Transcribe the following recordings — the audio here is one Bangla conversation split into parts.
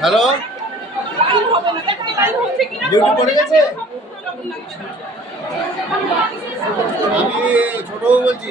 হ্যালো? ডিউটি পড়ে গেছে? আমি ছোটবাবু বলছি।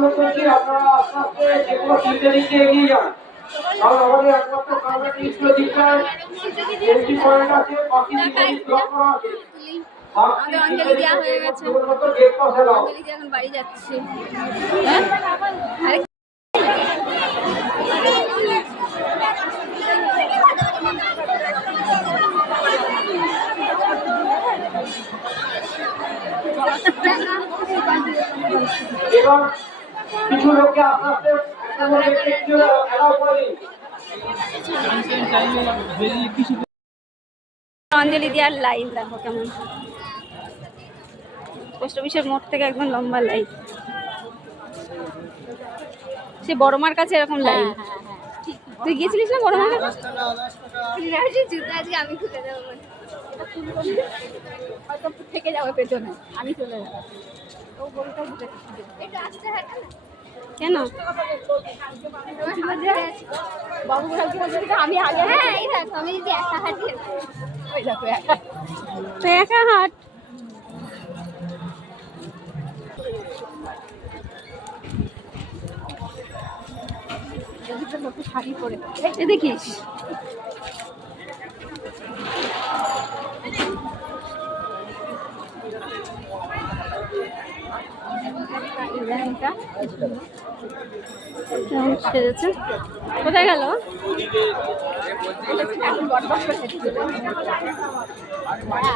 অনুরোধ করছি আপনারা আস্তে আস্তে যে কোনো তিনটে দিকে এগিয়ে যান। কারণ আমাদের একমাত্র কারণটা তিনটে দিকটায় এন্ট্রি পয়েন্ট আছে বাকি দিকে ব্লক করা আছে। অঞ্জলি দেওয়া হয়ে গেছে। অঞ্জলি দিয়ে এখন বাড়ি যাচ্ছি। হ্যাঁ? এবং কিছু লোককে আস্তে আস্তে অঞ্জলি দেওয়ার লাইন দেখো কেমন। পোস্ট অফিসের মোড় থেকে একদম লম্বা লাইন। সে বড়মার কাছে এরকম লাইন। তুই গিয়েছিলিস না বড় মার কাছে? আমি খুলে দেবো হয়তো থেকে যাবে পেছনে। আমি চলে যাব। কেন? বাবু আমি আগে হ্যাঁ এই দেখো আমি যদি একা হাঁটি ওই দেখো একা তো একা হাঁট। শাড়ি পরে এ দেখিস। কেমন সেজেছে? কোথায় গেল? এখন